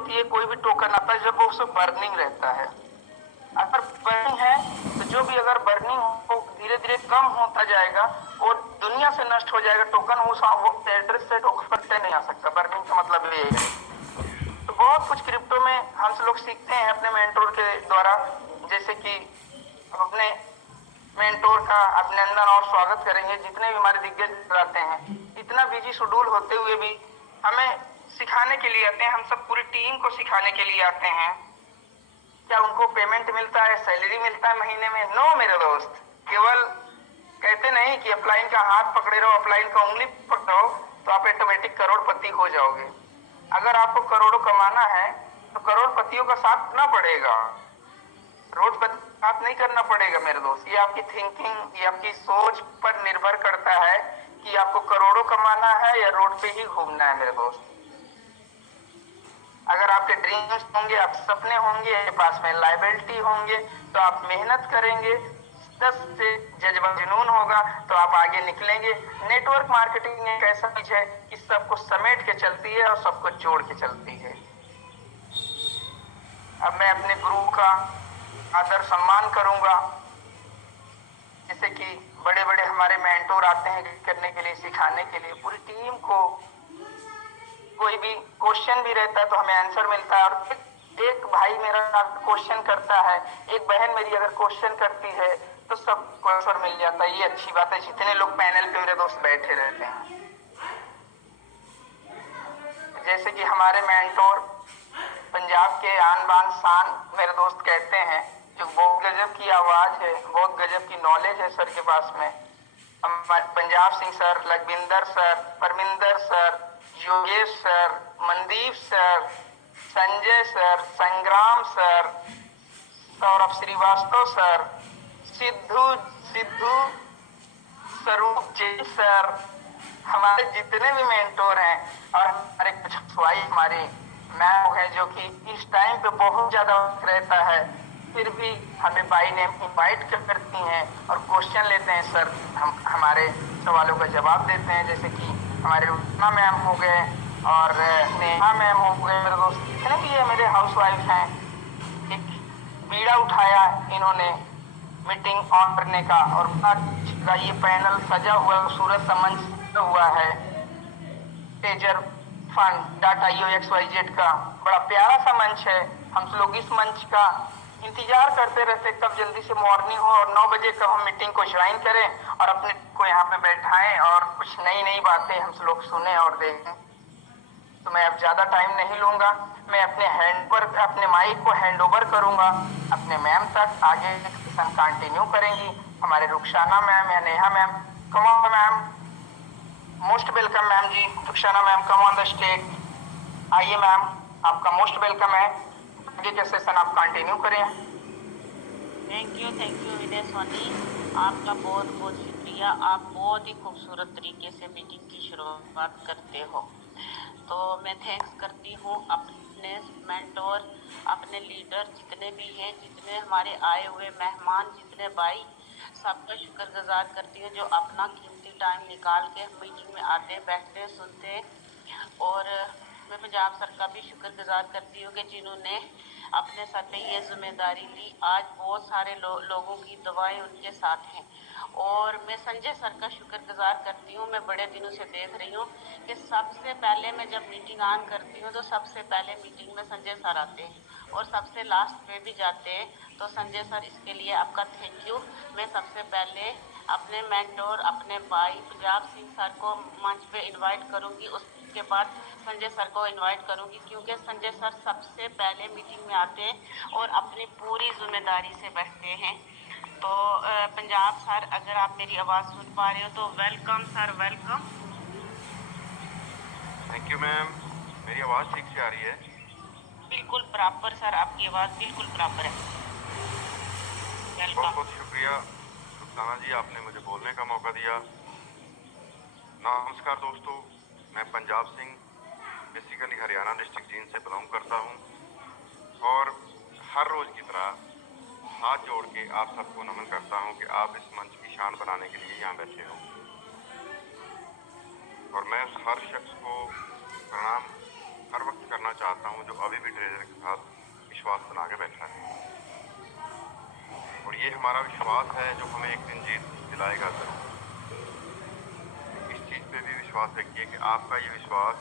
होती है, कोई भी टोकन आता है जब वो उसमें बर्निंग रहता है। अगर बर्निंग है तो जो भी अगर बर्निंग हो धीरे धीरे कम होता जाएगा, वो दुनिया से नष्ट हो जाएगा टोकन, उस एड्रेस से टोकन से नहीं आ सकता। बर्निंग का मतलब ये है। तो बहुत कुछ क्रिप्टो में हम लोग सीखते हैं अपने मेंटोर के द्वारा, जैसे कि अपने मेंटोर का अभिनंदन और स्वागत करेंगे। जितने भी हमारे दिग्गज आते हैं, इतना बिजी शेड्यूल होते हुए भी हमें सिखाने के लिए आते हैं। हम सब पूरी टीम को सिखाने के लिए आते हैं। क्या उनको पेमेंट मिलता है, सैलरी मिलता है महीने में? नो मेरे दोस्त, केवल कहते नहीं कि अपलाइन का हाथ पकड़े रहो, अपलाइन का उंगली पकड़ो तो आप ऑटोमेटिक करोड़पति हो जाओगे। अगर आपको करोड़ों कमाना है तो करोड़पतियों का साथ ना पड़ेगा, रोड पर साथ नहीं करना पड़ेगा मेरे दोस्त। ये आपकी थिंकिंग, ये आपकी सोच पर निर्भर करता है कि आपको करोड़ों कमाना है या रोड पे ही घूमना है मेरे दोस्त। अगर आपके ड्रीम्स होंगे, आप सपने होंगे, आपके पास में लायबिलिटी होंगे तो आप मेहनत करेंगे, 10 से जज्बा जुनून होगा तो आप आगे निकलेंगे। नेटवर्क मार्केटिंग एक ऐसा चीज है कि सबको समेट के चलती है और सबको जोड़ के चलती है। अब मैं अपने गुरु का आदर सम्मान करूंगा। जैसे कि बड़े बड़े हमारे मेंटोर आते हैं करने के लिए, सिखाने के लिए, पूरी टीम को कोई भी क्वेश्चन भी रहता है तो हमें आंसर मिलता है। और एक भाई मेरा क्वेश्चन करता है, एक बहन मेरी अगर क्वेश्चन करती है तो सबको आंसर मिल जाता है। ये अच्छी बात है। जितने लोग पैनल पे मेरे दोस्त बैठे रहते हैं, जैसे कि हमारे मेंटोर पंजाब के आन बान शान मेरे दोस्त कहते हैं, जो बहुत गजब की आवाज है, बहुत गजब की नॉलेज है सर के पास में। हमारे Punjab Singh sir, Lakhwinder sir, Parminder sir, Yogesh sir, Mandeep sir, Sanjay sir, संग्राम सर, सौरभ श्रीवास्तव सर, सिद्धू स्वरूप जैन सर, हमारे जितने भी मेंटोर हैं और हमारे कुछ हमारे मैम है जो कि इस टाइम पे बहुत ज्यादा रहता है, फिर भी हमें बाई नेम इनवाइट करती हैं और क्वेश्चन लेते हैं। सर हम हमारे सवालों का जवाब देते हैं। जैसे कि हमारे रुचना मैम हो गए और नेहा मैम हो गए मेरे दोस्त, जितने भी है मेरे हाउस वाइफ हैं। एक बीड़ा उठाया इन्होंने मीटिंग ऑन करने का, और ये पैनल सजा हुआ, सूरज सा मंच हुआ है, टेजर फंड डाटा UXYZ का बड़ा प्यारा सा मंच है। हम लोग इस मंच का इंतजार करते रहते कब जल्दी से मॉर्निंग हो और 9 बजे कब हम मीटिंग को ज्वाइन करें और अपने को यहाँ पे बैठाएं और कुछ नई नई बातें हम लोग सुने और देखें। तो मैं अब ज्यादा टाइम नहीं लूंगा, मैं अपने माइक को हैंड ओवर करूंगा अपने मैम तक। आगे सेशन कंटिन्यू करेंगी हमारे रुखसाना मैम या Neha ma'am. Come on ma'am, most welcome ma'am ji. Rukhsana ma'am come on the stage, आइए मैम, आपका मोस्ट वेलकम है। आगे का सेशन आप कंटिन्यू करें। थैंक यू विनय सोनी, आपका बहुत बहुत शुक्रिया। आप बहुत ही खूबसूरत तरीके से मीटिंग की शुरुआत करते हो, तो मैं थैंक्स करती हूँ अपने मेंटोर, अपने लीडर जितने भी हैं, जितने हमारे आए हुए मेहमान, जितने भाई, सबका शुक्रगुजार करती हूँ जो अपना कीमती टाइम निकाल के मीटिंग में आते, बैठते, सुनते। और मैं पंजाब सर का भी शुक्रगुजार करती हूँ कि जिन्होंने अपने सर पे ये जिम्मेदारी ली। आज बहुत सारे लोगों की दुआएं उनके साथ हैं। और मैं संजय सर का शुक्रगुजार करती हूँ। मैं बड़े दिनों से देख रही हूँ कि सबसे पहले मैं जब मीटिंग ऑन करती हूँ तो सबसे पहले मीटिंग में संजय सर आते हैं और सबसे लास्ट में भी जाते हैं। तो संजय सर, इसके लिए आपका थैंक यू। मैं सबसे पहले अपने मेंटोर, अपने भाई पंजाब सिंह सर को मंच पे इनवाइट करूँगी, उसके बाद संजय सर को इनवाइट करूँगी, क्योंकि संजय सर सबसे पहले मीटिंग में आते हैं और अपनी पूरी जिम्मेदारी से बैठते हैं। तो पंजाब सर, अगर आप मेरी आवाज़ सुन पा रहे हो तो welcome sir, welcome. Thank you ma'am, मेरी आवाज़ ठीक से आ रही है? बिल्कुल प्रॉपर सर, आपकी आवाज़ बिल्कुल प्रॉपर है। बहुत बहुत शुक्रिया रुखसाना जी, आपने मुझे बोलने का मौका दिया। नमस्कार दोस्तों, मैं पंजाब सिंह, बेसिकली हरियाणा डिस्ट्रिक्ट जींद से बिलोंग करता हूं और हर रोज़ की तरह हाथ जोड़ के आप सबको नमन करता हूं कि आप इस मंच की शान बनाने के लिए यहाँ बैठे हो। और मैं उस हर शख्स को प्रणाम हर वक्त करना चाहता हूँ, जो अभी भी ट्रेजर के साथ विश्वास बना के बैठा है। और ये हमारा विश्वास है जो हमें एक दिन जीत दिलाएगा जरूर। इस चीज़ पे भी विश्वास रखिए कि आपका ये विश्वास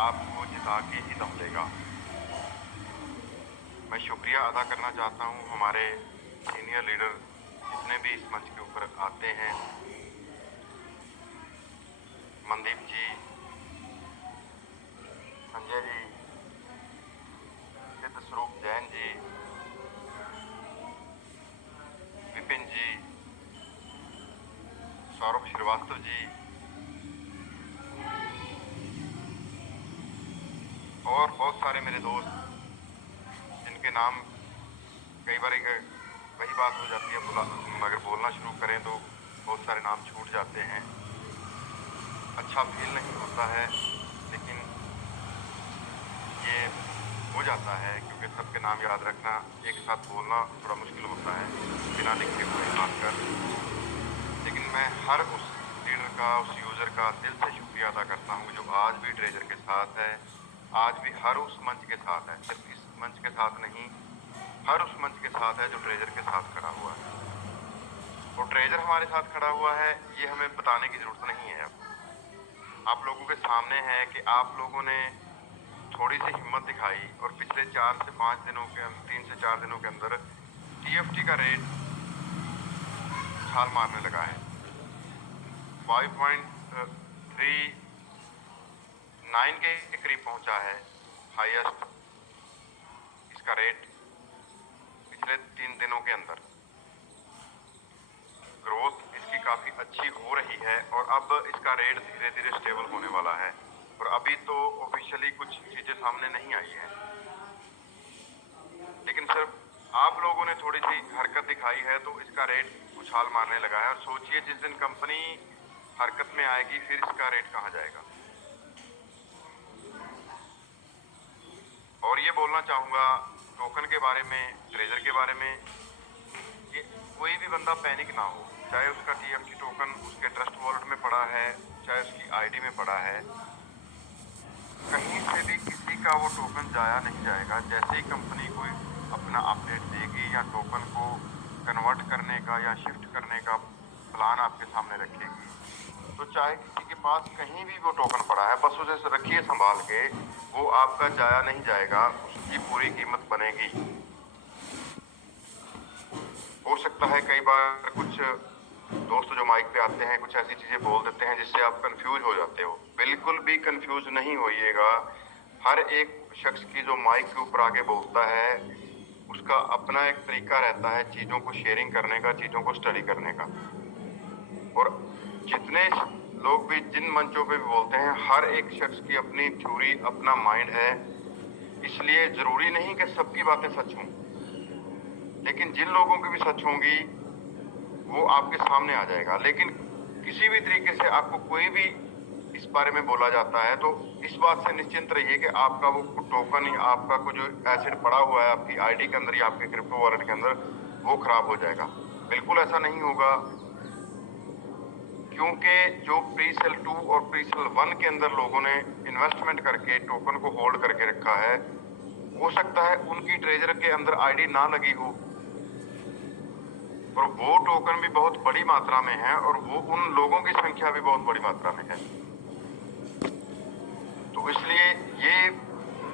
आपको जिता के ही दम देगा। मैं शुक्रिया अदा करना चाहता हूँ हमारे सीनियर लीडर जितने भी इस मंच के ऊपर आते हैं, मनदीप जी, संजय जी, सिद्ध स्वरूप जैन जी, विपिन जी, सौरभ श्रीवास्तव जी और बहुत सारे मेरे दोस्त जिनके नाम कई बार वही बात हो जाती है, अगर बोलना शुरू करें तो बहुत सारे नाम छूट जाते हैं। अच्छा फील नहीं होता है, लेकिन ये हो जाता है क्योंकि सबके नाम याद रखना, एक साथ बोलना थोड़ा मुश्किल होता है बिना लिखे हुए खासकर। लेकिन मैं हर उस लीडर का, उस यूज़र का दिल से शुक्रिया अदा करता हूँ जो आज भी ट्रेजर के साथ है, आज भी हर उस मंच के साथ है, सिर्फ इस मंच के साथ नहीं, हर उस मंच के साथ है जो ट्रेजर के साथ खड़ा हुआ है। और ट्रेजर हमारे साथ खड़ा हुआ है ये हमें बताने की ज़रूरत नहीं है। अब आप लोगों के सामने है कि आप लोगों ने थोड़ी सी हिम्मत दिखाई और पिछले 4 से 5 दिनों के 3 से 4 दिनों के अंदर TFT का रेट छाल मारने लगा है। 5.39 के करीब पहुंचा है हाईएस्ट इसका रेट पिछले 3 दिनों के अंदर। ग्रोथ इसकी काफ़ी अच्छी हो रही है और अब इसका रेट धीरे धीरे स्टेबल होने वाला है। और अभी तो ऑफिशियली कुछ चीज़ें सामने नहीं आई हैं, लेकिन सिर्फ आप लोगों ने थोड़ी सी हरकत दिखाई है तो इसका रेट उछाल मारने लगा है। और सोचिए जिस दिन कंपनी हरकत में आएगी फिर इसका रेट कहाँ जाएगा। और ये बोलना चाहूँगा टोकन के बारे में, ट्रेजर के बारे में, कि कोई भी बंदा पैनिक ना हो, चाहे उसका TFT टोकन उसके ट्रस्ट वॉलेट में पड़ा है, चाहे उसकी ID में पड़ा है, कहीं से भी किसी का वो टोकन जाया नहीं जाएगा। जैसे ही कंपनी कोई अपना अपडेट देगी या टोकन को कन्वर्ट करने का या शिफ्ट करने का प्लान आपके सामने रखेगी, तो चाहे किसी के पास कहीं भी वो टोकन पड़ा है, बस उसे रखिए संभाल के, वो आपका जाया नहीं जाएगा, उसकी पूरी कीमत बनेगी। हो सकता है कई बार कुछ दोस्त जो माइक पे आते हैं कुछ ऐसी चीज़ें बोल देते हैं जिससे आप कंफ्यूज हो जाते हो। बिल्कुल भी कंफ्यूज नहीं होइएगा। हर एक शख्स की जो माइक के ऊपर आके बोलता है उसका अपना एक तरीका रहता है चीज़ों को शेयरिंग करने का, चीज़ों को स्टडी करने का। और जितने लोग भी जिन मंचों पे भी बोलते हैं, हर एक शख्स की अपनी थ्योरी, अपना माइंड है, इसलिए ज़रूरी नहीं कि सबकी बातें सच हों, लेकिन जिन लोगों की भी सच होंगी वो आपके सामने आ जाएगा। लेकिन किसी भी तरीके से आपको कोई भी इस बारे में बोला जाता है तो इस बात से निश्चिंत रहिए कि आपका वो टोकन या आपका कुछ जो एसेट पड़ा हुआ है आपकी ID के अंदर या आपके क्रिप्टो वॉलेट के अंदर, वो खराब हो जाएगा। बिल्कुल ऐसा नहीं होगा, क्योंकि जो प्रीसेल 2 और प्रीसेल 1 के अंदर लोगों ने इन्वेस्टमेंट करके टोकन को होल्ड करके रखा है, हो सकता है उनकी ट्रेजर के अंदर ID ना लगी हो और वो टोकन भी बहुत बड़ी मात्रा में है और वो उन लोगों की संख्या भी बहुत बड़ी मात्रा में है। तो इसलिए ये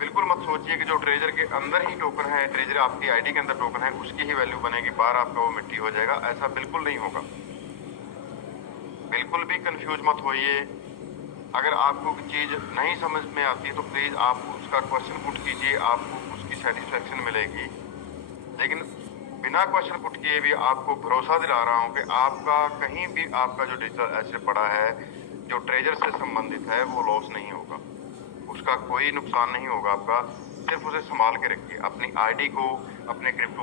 बिल्कुल मत सोचिए कि जो ट्रेजर के अंदर ही टोकन है, ट्रेजर आपकी ID के अंदर टोकन है, उसकी ही वैल्यू बनेगी, बाहर आपका वो मिट्टी हो जाएगा। ऐसा बिल्कुल नहीं होगा। बिल्कुल भी कंफ्यूज मत होइए। अगर आपको चीज़ नहीं समझ में आती तो प्लीज़ आप उसका क्वेश्चन पुट कीजिए, आपको उसकी सेटिस्फेक्शन मिलेगी। लेकिन बिना क्वेश्चन पुट किए भी आपको भरोसा दिला रहा हूँ कि आपका कहीं भी आपका जो डिजिटल एसेट पड़ा है जो ट्रेजर से संबंधित है वो लॉस नहीं होगा, उसका कोई नुकसान नहीं होगा आपका। सिर्फ उसे संभाल के रखिए, अपनी ID को, अपने क्रिप्टो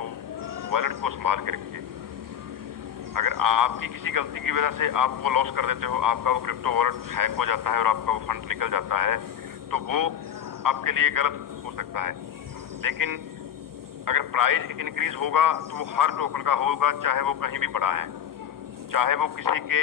वॉलेट को संभाल के रखिए। अगर आपकी किसी गलती की वजह से आप वो लॉस कर देते हो, आपका वो क्रिप्टो वॉलेट हैक हो जाता है और आपका वो फंड निकल जाता है, तो वो आपके लिए गलत हो सकता है। लेकिन अगर प्राइस इंक्रीज होगा तो वो हर टोकन का होगा, चाहे वो कहीं भी पड़ा है, चाहे वो किसी के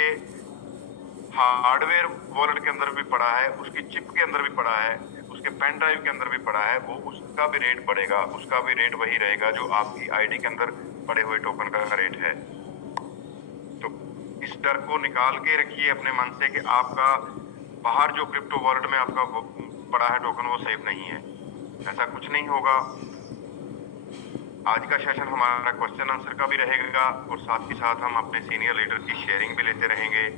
हार्डवेयर वॉलेट के अंदर भी पड़ा है, उसकी चिप के अंदर भी पड़ा है, उसके पेन ड्राइव के अंदर भी पड़ा है, वो उसका भी रेट बढ़ेगा, उसका भी रेट वही रहेगा जो आपकी आईडी के अंदर पड़े हुए टोकन का रेट है। तो इस डर को निकाल के रखिए अपने मन से कि आपका बाहर जो क्रिप्टो वॉलेट में आपका पड़ा है टोकन वो सेफ नहीं है, ऐसा कुछ नहीं होगा। आज का सेशन हमारा क्वेश्चन आंसर का भी रहेगा और साथ ही साथ हम अपने सीनियर लीडर की शेयरिंग भी लेते रहेंगे।